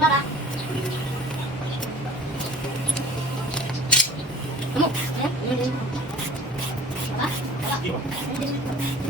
Para. Kamu, ya, ini. Apa?